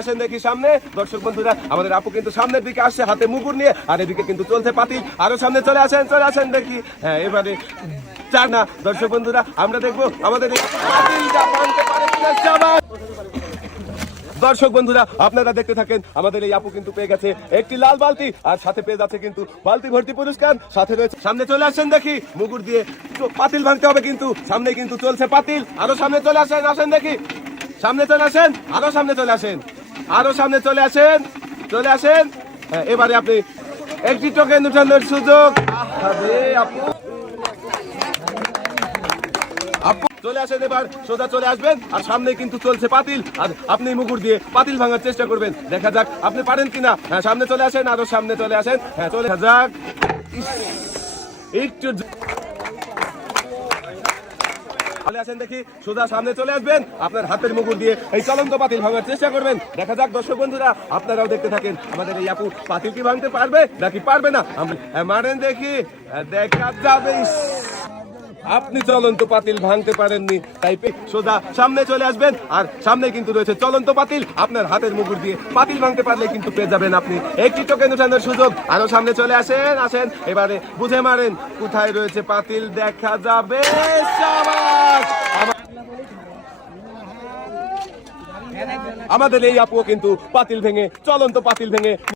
আসেন দেখি সামনে। দর্শক বন্ধুরা, আমাদের আপু কিন্তু সামনের দিকে আসছে হাতে মুগুর নিয়ে, আর এদিকে কিন্তু চলছে পাতিল। আরো সামনে চলে আসেন দেখি। হ্যাঁ, এবারে চার না। দর্শক বন্ধুরা, আমরা দেখবো আমাদের এই পাতিলটা ভাঙতে পারে কিনা। শাবাশ। দর্শক বন্ধুরা, আপনারা দেখতে থাকেন। আমাদের এই আপু কিন্তু পেয়ে গেছে একটি লাল বালতি, আর সাথে পেয়ে যাচ্ছে কিন্তু বালতি ভর্তি পুরস্কার। সাথে রয়েছে, সামনে চলে আসেন দেখি, মুগুর দিয়ে পাতিল ভাঙতে হবে কিন্তু। সামনে কিন্তু চলছে পাতিল। আরো সামনে চলে আসেন দেখি। সামনে চলে আসেন, আরো সামনে চলে আসেন। হ্যাঁ, এবারে আপনি একটি টোকেন উঠানোর সুযোগ। আপু চলে আসেন, এবার সোজা চলে আসবেন। আর সামনে কিন্তু চলছে পাতিল, আর আপনি মুগুর দিয়ে পাতিল ভাঙার চেষ্টা করবেন। দেখা যাক আপনি পারেন কিনা। হ্যাঁ, সামনে চলে আসেন, আরো সামনে চলে আসেন। হ্যাঁ, চলে যাক। একটু চলে আসেন দেখি, সোজা সামনে চলে আসবেন। আপনার হাতের মুগুর দিয়ে এই চলন্ত পাতিল ভাঙার চেষ্টা করবেন। দেখা যাক দর্শক বন্ধুরা, আপনারাও দেখতে থাকেন আমাদের এই আপু পাতিল কি ভাঙতে পারবে নাকি পারবে না। মারেন দেখি, দেখা যাবে। আপনি চলন্ত পাতিল ভাঙতে পারেননি, তাই সোজা সামনে চলে আসবেন। আর সামনে কিন্তু রয়েছে চলন্ত পাতিল। আপনার হাতের মুগুর দিয়ে পাতিল ভাঙতে পারলে কিন্তু পেয়ে যাবেন আপনি একটি টোকেন উঠানোর সুযোগ। আরো সামনে চলে আসেন। এবারে বুঝে মারেন কোথায় রয়েছে পাতিল, দেখা যাবে। শাবাশ। আমাদের এই আপুও কিন্তু পাতিল ভেঙে, চলন্ত পাতিল ভেঙে